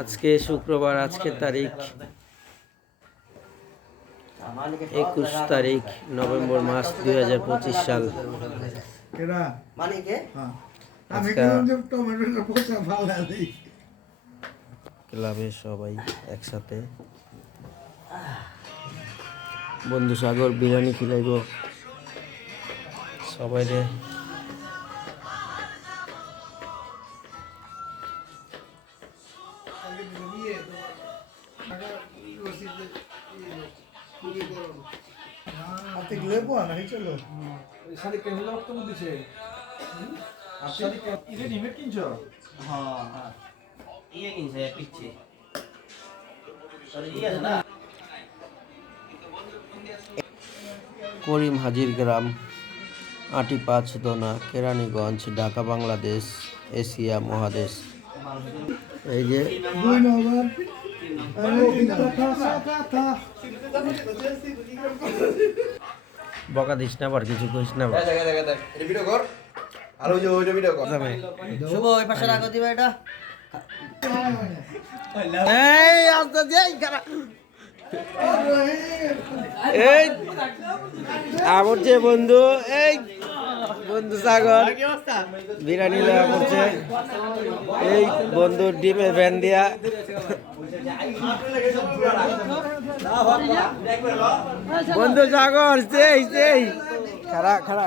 আজকে শুক্রবার আজকের তারিখ একুশ তারিখ নভেম্বর মাস দুই হাজার পঁচিশ সাল। মানে হ্যাঁ। ক্লাবে সবাই একসাথে। বন্ধু সাগর বিরিয়ানি খিলাইব। সবাই রে আপনি লেবো নাকি চলো। শাড়ি কেমন রক্ত দিছে। শাড়ি ইরে রিমেট কিনছো? হ্যাঁ ইয়ে কিনছে পিচ্ছি। তোর ইয়ে না? করিম হাজির গ্রাম আটি পাঁচ দোনা কেরানীগঞ্জ ঢাকা বাংলাদেশ এশিয়া মহাদেশ। এই যে আরে বকা দিস না আবার কিছু কইস না। যাবে। শুভ ওই পাশে রাখো দিবা এটা এই আস্তে দিয়ে। এই, আমার যে বন্ধু, এই, বন্ধু সাগর, বিরিয়ানি লয়া করছে এই বন্ধু ডিমের ভ্যান দিয়া। বন্ধু সাগর সেই সেই খারা খারা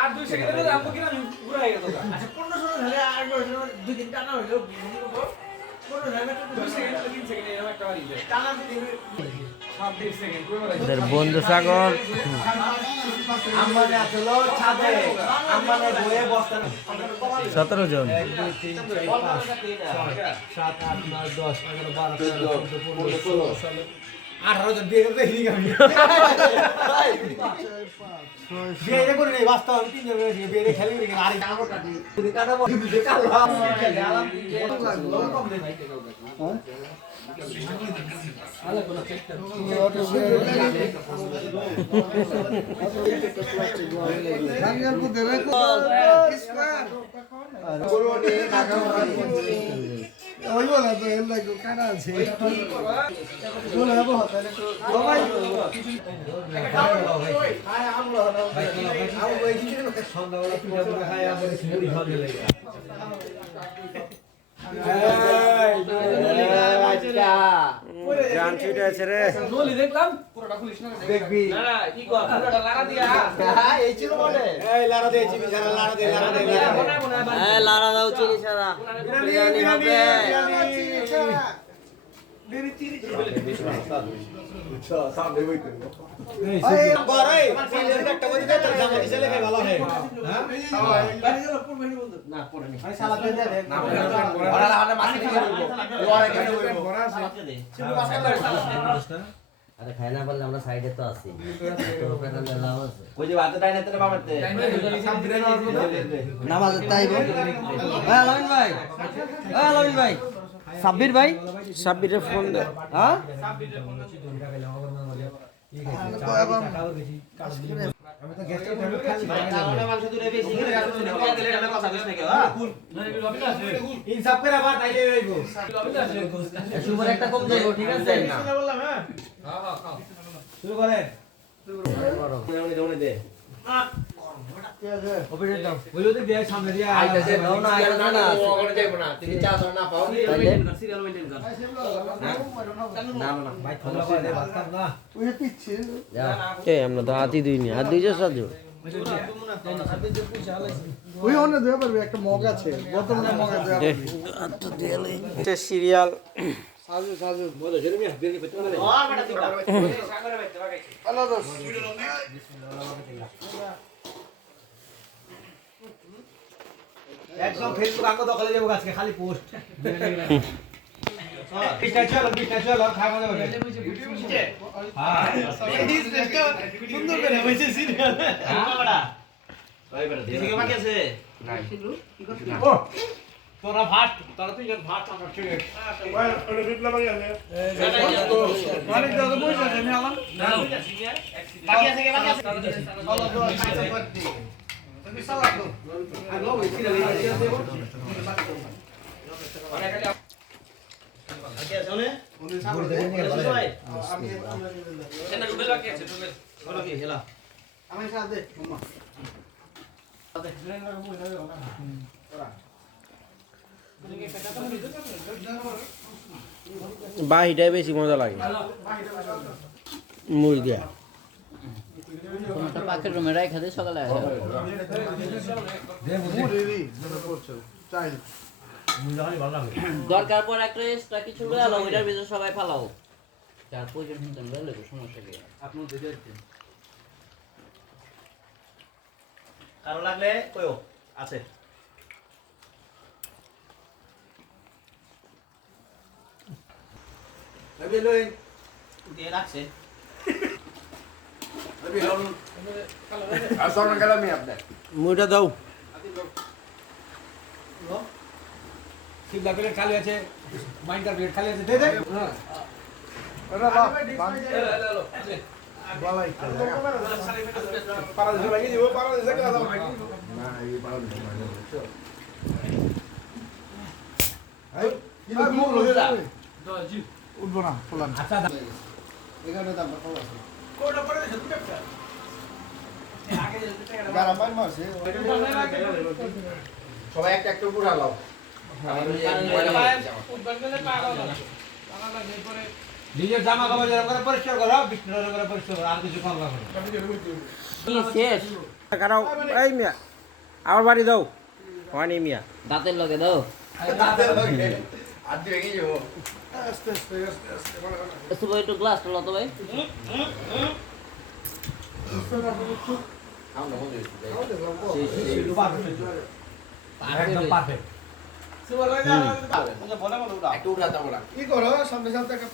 আর দুই সেকেন্ডে রাখব কিনা পুরাই গেল। দুই সেকেন্ড তিন সেকেন্ড এরকম একটা বাড়ি যায় ছাব্বিশ সেকেন্ড ওদের বন্ধু সাগর সতেরো জন। সাত আট নয় দশ এগারো বারো আঠারো জন বিয়ে করতে হিলি আমি বিয়ে করে নেই, বাস্তব আমি তিনজন বিয়ে খেলে আরে কাটাবো রাঙ্গার পুতে রেখো ওই বলা তো লাগে কাটা আছে বলে যাব তাহলে তো সবাই সন্ধ্যাবেলা পিঠা পিঠা খাই আমার মুড়ি খাওয়া লেগে গান ছুটে আছে রে। নলি দেখলাম? পুরোটা খুলিস না দেখবি। না কি কর? পুরোটা লারা দিয়া। এই ছিল বলে এই লারা দে চিনি সারা লারা দে লারা দে হ্যাঁ লারা দাও চিনি সারা। বিরিয়ানি হবে বড়াই আরে খাই না বললে আমরা সাইডে তো আছি ওই যে বাতে ডাইনে তেলে বাবাতে নামাজ তাইব হ্যাঁ লমিন ভাই হ্যাঁ লমিন ভাই সাব্বির ভাই? সাব্বিরে ফোন দে। হ্যাঁ? হ্যাঁ ঠিক আছে শুরু করেন। আমরা তো হাতি দুইনি হাত দুইছো সাজু ওই একদম ফেসবুক আঙ্গ দখলে যাব আজকে খালি পোস্ট হ্যাঁ। তোরা ফাস্ট তোরা তুই ফাস্ট আমরা ঠিক আছে। বাহিটাই বেশি মজা লাগে। মুরগিয়া। কোনটা পাখির রুমে রাখা দিয়ে সকালে আসে। দরকার পর একটা এক্সট্রা কিছু লয়ে আলো ওইটার ভিতরে সবাই ফালাও। যার প্রয়োজন কিন্তু লয়ে লেবো সমস্যা কি? আপনার দিতে কারও লাগলে কইও আছে। দিয়ে রাখছে। মুইটা দাও শিবলা প্লেট খালি আছে মাইন্ডার প্লেট খালি আছে দে দে ওরা বাপ বালাই উঠবো না আচ্ছা এখানে দাম কত আছে গারাম পানি মারছে সবাই একটা একটা উপর আলাও নিজের জামা কাপড় যেরকম করে পরিষ্কার করো বিষ্ণু করে পরিষ্কার করো আর কিছু কম লাগবে না। কি শেষ? কারাও এই মিয়া আমার বাড়ি দাও। ওয়ানি মিয়া। দাঁতের লগে দাও। যাব আস্তে আস্তে আস্তে আস্তে মানে একটু ভাই। একটু গ্লাস লো তো ভাই কি করো? সামনে সামনে